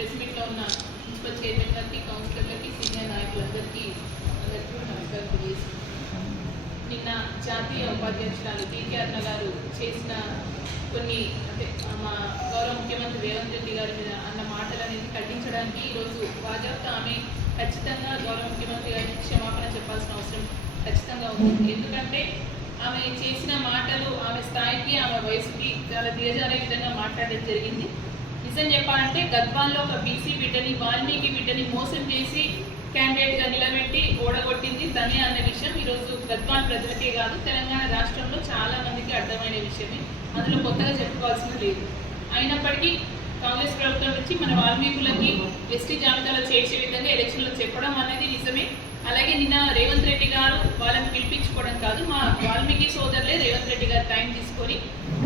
Press మీట్లో ఉన్న municipal chairman గారికి కౌన్సిలర్లకి సీనియర్ నాయకులందరికీ అందరికీ నమస్కారం తెలియజేస్తున్నాను. నిన్న జాతీయ ఉపాధ్యక్షురాలు పీకే అన్న గారు చేసిన కొన్ని అంటే మా గౌరవ ముఖ్యమంత్రి రేవంత్ రెడ్డి గారి మీద అన్న మాటలు అనేది ఖండించడానికి ఈరోజు బాధ్యత ఆమె ఖచ్చితంగా గౌరవ ముఖ్యమంత్రి గారికి క్షమాపణ చెప్పాల్సిన అవసరం ఖచ్చితంగా ఉంది. ఎందుకంటే ఆమె చేసిన మాటలు ఆమె స్థాయికి ఆమె వయసుకి చాలా దిగజారే విధంగా మాట్లాడడం జరిగింది. నిజం చెప్పాలంటే గద్వాల్లో ఒక బీసీ బిడ్డని వాల్మీకి బిడ్డని మోసం చేసి క్యాండిడేట్గా నిలబెట్టి ఓడగొట్టింది తనే అన్న విషయం. ఈరోజు గద్వాల్ ప్రజలకే కాదు తెలంగాణ రాష్ట్రంలో చాలా మందికి అర్థమైన విషయమే. అందులో కొత్తగా చెప్పుకోవాల్సిన లేదు. అయినప్పటికీ కాంగ్రెస్ ప్రభుత్వం నుంచి మన వాల్మీకులకి ఎస్టీ జాబితాలో చేర్చే విధంగా ఎలక్షన్లో చెప్పడం అనేది నిజమే. అలాగే నిన్న రేవంత్ రెడ్డి గారు వాళ్ళని పిలిపించుకోవడం కాదు మా వాల్మీకి సోదరులే రేవంత్ రెడ్డి గారు టైం తీసుకొని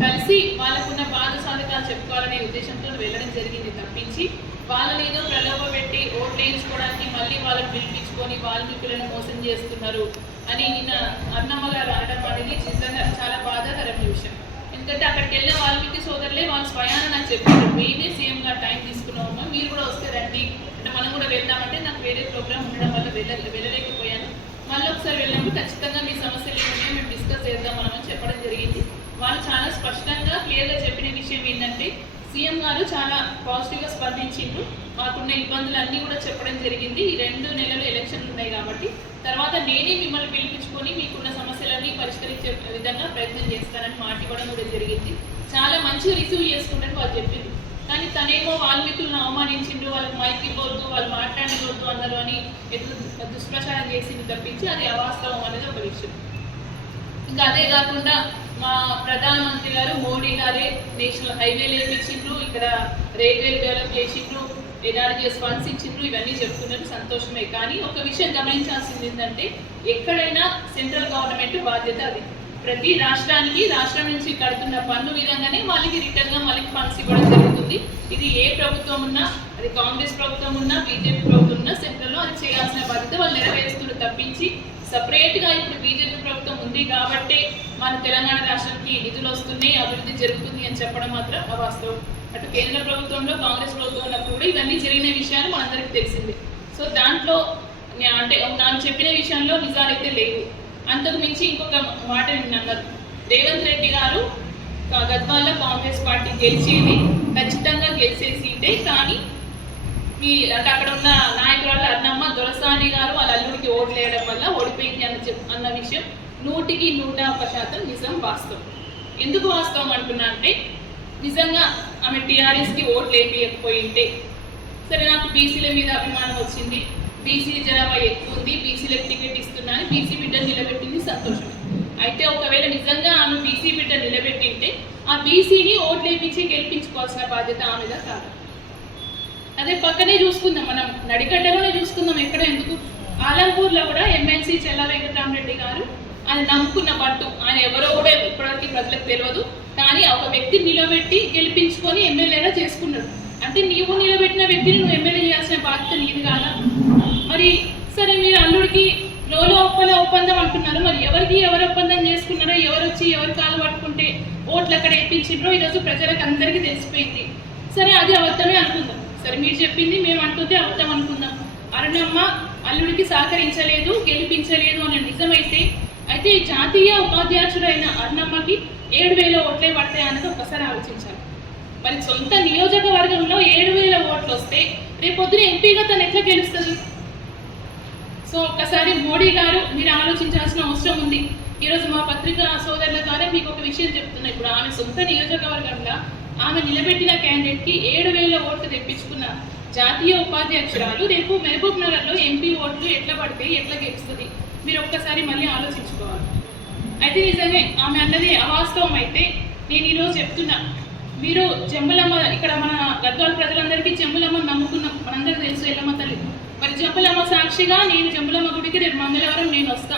కలిసి వాళ్ళకున్న బాధ సాధకాలు చెప్పుకోవాలనే ఉద్దేశంతో వెళ్ళడం జరిగింది తప్పించి వాళ్ళని ఏదో ప్రలోభ పెట్టి ఓట్లు వేయించుకోవడానికి మళ్ళీ వాళ్ళని పిలిపించుకొని వాల్మీకులను మోసం చేస్తున్నారు అని నిన్న అన్నమ్మ గారు అనడం అనేది నిజంగా చాలా బాధాకరమైన విషయం. ఎందుకంటే అక్కడికి వెళ్ళిన వాల్మీకి సోదరులే వాళ్ళు స్వయాన నాకు చెప్పారు మేమే సీఎంగా టైం తీసుకున్నామమ్మా మీరు కూడా వస్తే రండి మనం కూడా వెళ్దామంటే నాకు వేరే ప్రోగ్రామ్ ఉండడం వల్ల వెళ్ళ వెళ్ళలేకపోయాను. మళ్ళీ ఒకసారి వెళ్ళినప్పుడు ఖచ్చితంగా మీ సమస్యలు ఏమున్నాయో మేము డిస్కస్ చేద్దాం మనం చెప్పడం జరిగింది. వాళ్ళు చాలా స్పష్టంగా క్లియర్గా చెప్పిన విషయం ఏంటంటే సీఎం గారు చాలా పాజిటివ్గా స్పందించిండ్రు. మాకున్న ఇబ్బందులు అన్నీ కూడా చెప్పడం జరిగింది. ఈ రెండు నెలలు ఎలక్షన్లు ఉన్నాయి కాబట్టి. తర్వాత నేనే మిమ్మల్ని పిలిపించుకొని మీకున్న సమస్యలన్నీ పరిష్కరించే విధంగా ప్రయత్నం చేస్తానని మాట ఇవ్వడం కూడా జరిగింది. చాలా మంచిగా రిసీవ్ చేసుకుంటారని వాళ్ళు చెప్పింది కానీ తనేమో వాల్మీకులను అవమానించిండు వాళ్ళకి మైక్ ఇవ్వద్దు వాళ్ళు మాట్లాడకూడదు అన్నారు అని ఎదురు దుష్ప్రచారం చేసింది తప్పించి అది అవాస్తవం అనేది ఒక విషయం. ఇంకా అదే కాకుండా మా ప్రధానమంత్రి గారు మోడీ గారే నేషనల్ హైవేలు వేయించిండ్రు ఇక్కడ రైల్వే డెవలప్ చేసిండ్రు ఎన్ఆర్జీఎస్ ఫండ్స్ ఇచ్చిండ్రు ఇవన్నీ చెప్తున్నారు సంతోషమే. కానీ ఒక విషయం గమనించాల్సింది ఏంటంటే ఎక్కడైనా సెంట్రల్ గవర్నమెంట్ బాధ్యత అది. ప్రతి రాష్ట్రానికి రాష్ట్రం నుంచి కడుతున్న పన్ను విధంగానే వాళ్ళకి రిటర్న్గా వాళ్ళకి ఫండ్స్ ఇవ్వడం జరుగుతుంది. ఇది ఏ ప్రభుత్వం ఉన్నా అది కాంగ్రెస్ ప్రభుత్వం ఉన్నా బీజేపీ ప్రభుత్వం ఉన్నా సెంట్రల్లో అది చేయాల్సిన బాధ్యత వాళ్ళు నెరవేరుస్తున్నారు. తప్పించి సపరేట్గా ఇప్పుడు బీజేపీ ప్రభుత్వం ఉంది కాబట్టి మన తెలంగాణ రాష్ట్రానికి నిధులు వస్తున్నాయి అభివృద్ధి జరుగుతుంది అని చెప్పడం మాత్రం అవాస్తవం. అటు కేంద్ర ప్రభుత్వంలో కాంగ్రెస్ ప్రభుత్వం కూడా ఇవన్నీ జరిగిన విషయాలు మనందరికీ తెలిసిందే. సో దాంట్లో అంటే నాకు చెప్పిన విషయంలో నిజాలైతే లేవు. అంతకు మించి ఇంకొక మాట విన్నాను రేవంత్ రెడ్డి గారు గద్వాల్లో కాంగ్రెస్ పార్టీ గెలిచేది ఖచ్చితంగా గెలిచే సీటే కానీ మీ అంటే అక్కడ ఉన్న నాయకురాలు అన్నమ్మ దొరసాని గారు వాళ్ళ అల్లుడికి ఓట్లు వేయడం వల్ల ఓడిపోయింది అని చెప్ అన్న విషయం నూటికి నూట ఒక శాతం నిజం వాస్తవం. ఎందుకు వాస్తవం అంటున్నా అంటే నిజంగా ఆమె టీఆర్ఎస్కి ఓట్లు వేయకపోయింటే సరే నాకు బీసీల మీద అభిమానం వచ్చింది బీసీ జనాభా ఎక్కువ ఉంది బీసీలకు టికెట్ ఇస్తున్నా అని బీసీ బిడ్డ నిలబెట్టింది సంతోషం అయితే ఒకవేళ నిజంగా ఆమె బీసీ బిడ్డ నిలబెట్టింటే ఆ బీసీని ఓట్లేపించి గెలిపించుకోవాల్సిన బాధ్యత ఆమెదా కాదు. అదే పక్కనే చూసుకుందాం మనం నడిగడ్డలోనే చూసుకుందాం ఎక్కడ ఎందుకు? ఆలంపూర్లో కూడా ఎమ్మెల్సీ చెల్ల వెంకటరామరెడ్డి గారు ఆయన నమ్ముకున్న పట్టు. ఆయన ఎవరో కూడా ఇప్పటివరకు ప్రజలకు తెలియదు. కానీ ఒక వ్యక్తి నిలబెట్టి గెలిపించుకొని ఎమ్మెల్యేగా చేసుకున్నాడు. అంటే నీవు నిలబెట్టిన వ్యక్తిని నువ్వు ఎమ్మెల్యే చేయాల్సిన బాధ్యత నీది కాదా? మరి సరే మీరు అల్లుడికి ఒప్పందం అంటున్నారు. మరి ఎవరికి ఎవరు ఒప్పందం చేసుకున్నారో ఎవరు వచ్చి ఎవరు కాలు పట్టుకుంటే ఓట్లు అక్కడ వేయించిండ్రో ఈరోజు ప్రజలకు అందరికీ తెలిసిపోయింది. సరే అది అవద్దమే అనుకుందాం. సరే మీరు చెప్పింది మేము అంటుంది అవద్దం అనుకుందాం. అరుణమ్మ అల్లుడికి సహకరించలేదు గెలిపించలేదు అనే నిజమైతే అయితే ఈ జాతీయ ఉపాధ్యక్షుడైన అరుణమ్మకి ఏడు వేల ఓట్లే పడతాయి అన్నది ఒకసారి ఆలోచించాలి. మరి సొంత నియోజకవర్గంలో ఏడు వేల ఓట్లు వస్తే రేపొద్దున ఎంపీగా తను ఎట్లా గెలుస్తుంది సో ఒక్కసారి మోడీ గారు మీరు ఆలోచించాల్సిన అవసరం ఉంది. ఈరోజు మా పత్రిక సోదరుల ద్వారా మీకు ఒక విషయం చెప్తున్నా. ఇప్పుడు ఆమె సొంత నియోజకవర్గంలో ఆమె నిలబెట్టిన క్యాండిడేట్కి ఏడు వేల ఓట్లు తెప్పించుకున్న జాతీయ ఉపాధ్యక్షురాలు రేపు మహబూబ్ నగర్లో ఎంపీ ఓట్లు ఎట్లా పడితే ఎట్లా గెలుస్తుంది? మీరు ఒక్కసారి మళ్ళీ ఆలోచించుకోవాలి. అయితే నిజమే ఆమె అన్నది అవాస్తవం అయితే నేను ఈరోజు చెప్తున్నా. మీరు జంబులమ్మ ఇక్కడ మన గద్వాల ప్రజలందరికీ జంబులమ్మ నమ్ముకున్నాం. మనందరికీ తెలుసు ఎల్లమ్మ తల్లి. మరి జంబులమ్మ సాక్షిగా నేను జంబులమ్మ గుడికి రేపు మంగళవారం నేను వస్తా.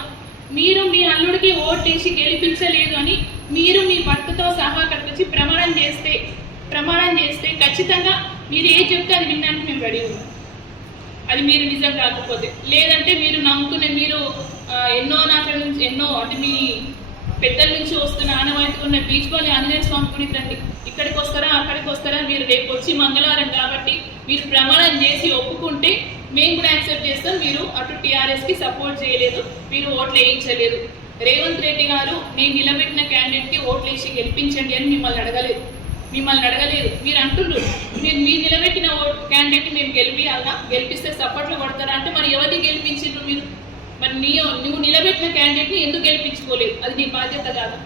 మీరు మీ అల్లుడికి ఓటేసి గెలిపించలేదు అని మీరు మీ భర్తతో సహా అక్కడికి వచ్చి ప్రమాణం చేస్తే ప్రమాణం చేస్తే ఖచ్చితంగా మీరు ఏ చెప్తే అది వినడానికి మేము రెడీ ఉన్నాం. అది మీరు నిజం కాకపోతే. లేదంటే మీరు నమ్ముకునే మీరు ఎన్నో నాట్ల నుంచి ఎన్నో అంటే మీ పెద్దల నుంచి వస్తున్న ఆనవాయితీ ఉన్న బీచ్ బాలి ఆంజనేయ స్వామి గుడికి రండి. ఇక్కడికి వస్తారా అక్కడికి వస్తారా మీరు రేపు వచ్చి మంగళవారం కాబట్టి మీరు ప్రమాణం చేసి ఒప్పుకుంటే మేము కూడా యాక్సెప్ట్ చేస్తాం. మీరు అటు టీఆర్ఎస్కి సపోర్ట్ చేయలేదు. మీరు ఓట్లు వేయించలేదు. రేవంత్ రెడ్డి గారు నేను నిలబెట్టిన క్యాండిడేట్కి ఓట్లు వేసి గెలిపించండి అని మిమ్మల్ని అడగలేదు. మిమ్మల్ని అడగలేదు. మీరు అంటున్నారు మీరు మీరు నిలబెట్టిన క్యాండిడేట్ని మేము గెలిపియాలా గెలిపిస్తే సపోర్ట్లు కొడతారా అంటే మరి ఎవరిని గెలిపించారు మీరు? మరి నీ నువ్వు నిలబెట్టిన క్యాండిడేట్ని ఎందుకు గెలిపించుకోలేదు? అది నీ బాధ్యత కాదా?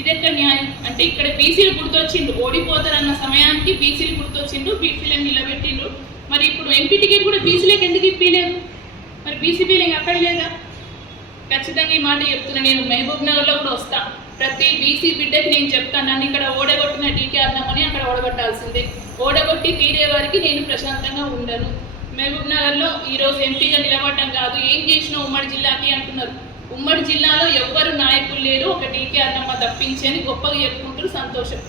ఇదెక్కడ న్యాయం? అంటే ఇక్కడ బీసీలు గుర్తొచ్చిండు ఓడిపోతారన్న సమయానికి బీసీలు గుర్తొచ్చిండు బీసీలను నిలబెట్టిండ్రు. మరి ఇప్పుడు ఎంపీ టికెట్ కూడా బీసీలకు ఎందుకు ఇప్పలేదు? మరి బీసీ ఫీలింగ్ అక్కడ లేదా? ఖచ్చితంగా ఈ మాట చెప్తున్నా నేను. మహబూబ్ నగర్లో కూడా వస్తా. ప్రతి బీసీ బిడ్డకి నేను చెప్తాను. నన్ను ఇక్కడ ఓడగొట్టిన డీకే అన్నామని అక్కడ ఓడగొట్టాల్సిందే. ఓడగొట్టి తీరే వారికి నేను ప్రశాంతంగా ఉండను. మహబూబ్ నగర్లో ఈరోజు ఎంపీగా నిలబడటం కాదు. ఏం చేసినావు ఉమ్మడి జిల్లాకి అంటున్నారు. ఉమ్మడి జిల్లాలో ఎవ్వరు నాయకులు లేరు. ఒక డీకే అన్నమ్మ తప్పించి అని గొప్పగా చెప్పుకుంటారు సంతోషం.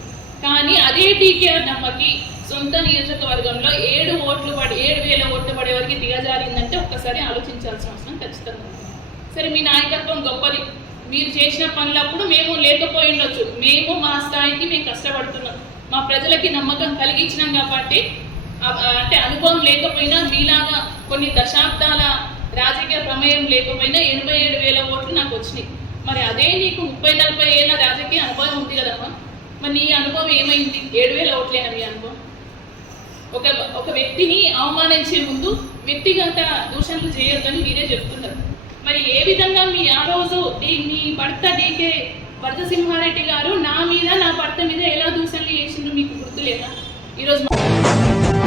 కానీ అదే డీకే అన్నమ్మకి సొంత నియోజకవర్గంలో ఏడు ఓట్లు పడి ఏడు వేల ఓట్లు పడే వరకు దిగజారిందంటే ఒక్కసారి ఆలోచించాల్సిన అవసరం ఖచ్చితంగా సరే మీ నాయకత్వం గొప్పది. మీరు చేసిన పనులప్పుడు మేము లేకపోయి ఉండొచ్చు. మేము మా స్థాయికి మేము కష్టపడుతున్నాం. మా ప్రజలకి నమ్మకం కలిగించినాం కాబట్టి అంటే అనుభవం లేకపోయినా మీలాగా కొన్ని దశాబ్దాల రాజకీయ ప్రమేయం లేకపోయినా ఎనభై ఏడు వేల ఓట్లు నాకు వచ్చినాయి. మరి అదే నీకు ముప్పై నలభై ఏళ్ళ రాజకీయ అనుభవం ఉంది కదమ్మా. మరి నీ అనుభవం ఏమైంది? ఏడు వేల ఓట్లేనా మీ అనుభవం. ఒక ఒక వ్యక్తిని అవమానించే ముందు వ్యక్తిగత దూషణలు చేయొద్దని మీరే చెప్తున్నారు. మరి ఏ విధంగా మీ ఆ రోజు నీ మీ భర్త డీకే భర్త సింహారెడ్డి గారు నా మీద నా భర్త మీద ఎలా దూషణలు చేసిండ్రు మీకు గుర్తులేదా? ఈరోజు